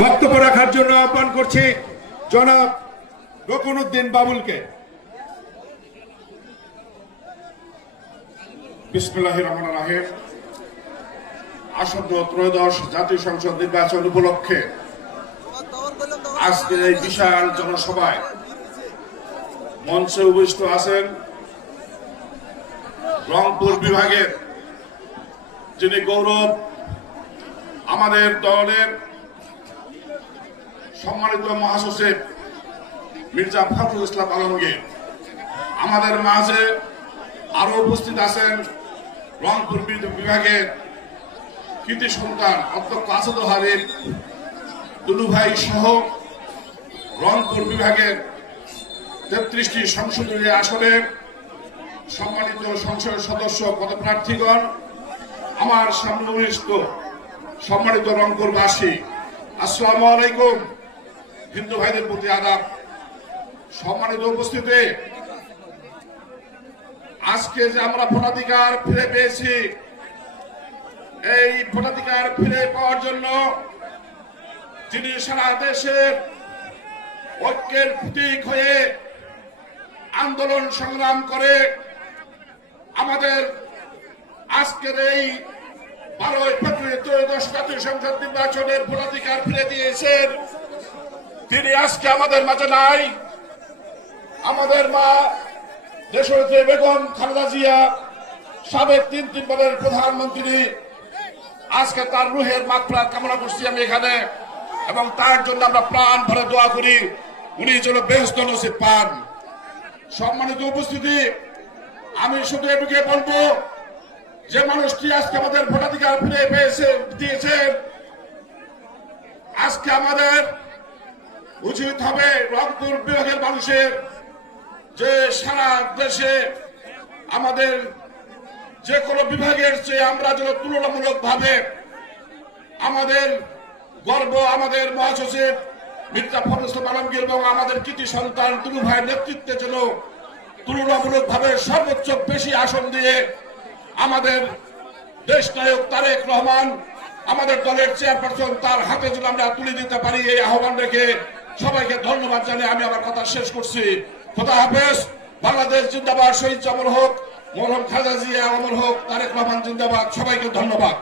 বক্তব্য রাখার জন্য আহ্বান করছি জনাব রকুনউদ্দিন বাবুলকে। বিসমিল্লাহির রহমানির রহিম। আসন্ন ত্রয়োদশ জাতীয় সংসদ নির্বাচন উপলক্ষে আজকের এই বিশাল জনসভায় মঞ্চে উপস্থিত আছেন রংপুর বিভাগের যিনি গৌরব, আমাদের দলের সম্মানিত মহাসচিব মির্জা ফখরুল ইসলাম আলমগীর। আমাদের মাঝে আরো উপস্থিত আছেন রংপুর বিভাগের কৃতি সন্তান অধ্যক্ষ আসাদুল হাবিব দুলু ভাই সহ রংপুর বিভাগের ৩৩টি সংসদীয় আসনের সম্মানিত সংসদ সদস্য পদপ্রার্থীগণ, আমার সামনে উপস্থিত সম্মানিত রংপুরবাসী, আসসালামু আলাইকুম। হিন্দু ভাইদের প্রতি আদাব। সম্মানিত উপস্থিতি, আজকে যে আমরা ভোটাধিকার ফিরে পেয়েছি, এই ভোটাধিকার ফিরে পাওয়ার জন্য যিনি সারা দেশের ঐক্যের প্রতীক হয়ে আন্দোলন সংগ্রাম করে আমাদের আজকের এই 12ই ফেব্রুয়ারি ত্রয়োদশ জাতীয় সংসদ নির্বাচনের ভোটাধিকার ফিরে দিয়েছেন, তিনি আজকে আমাদের মাঝে নাই। আমাদের মা দেশনেত্রী বেগম খালেদা জিয়া, সাবেক তিনবারের প্রধানমন্ত্রী, আজকে তার রুহের মাগফিরাত কামনা করছি আমি এখানে, এবং তার জন্য আমরা প্রাণ ভরে দোয়া করি উনি যেন বেহেশত নসিব পান। সম্মানিত উপস্থিতি, আমি শুধু এটুকু বলবো যে মানুষটি আজকে আমাদের ভোটাধিকার ফিরে দিয়েছেন, আজকে আমাদের উচিত হবে রংপুর বিভাগের মানুষের যে সারা দেশে আমাদের যে কোনো বিভাগের চেয়ে আমরা যেন তুলনামূলকভাবে আমাদের গর্ব, আমাদের মহাসচিব মির্জা ফখরুল ইসলাম আলমগীর এবং আমাদের কৃতি সন্তান দুলু ভাইয়ের নেতৃত্বে যেন তুলনামূলকভাবে সর্বোচ্চ বেশি আসন দিয়ে আমাদের দেশ নায়ক তারেক রহমান, আমাদের দলের চেয়ারপারসন, তার হাতে যেন আমরা তুলে দিতে পারি, এই আহ্বান রেখে সবাইকে ধন্যবাদ জানিয়ে আমি আমার কথা শেষ করছি। খোদা হাফেজ। বাংলাদেশ জিন্দাবাদ। শহীদ অমর হোক, মরহুম খালেদা জিয়া অমর হোক, তারেক রহমান জিন্দাবাদ। সবাইকে ধন্যবাদ।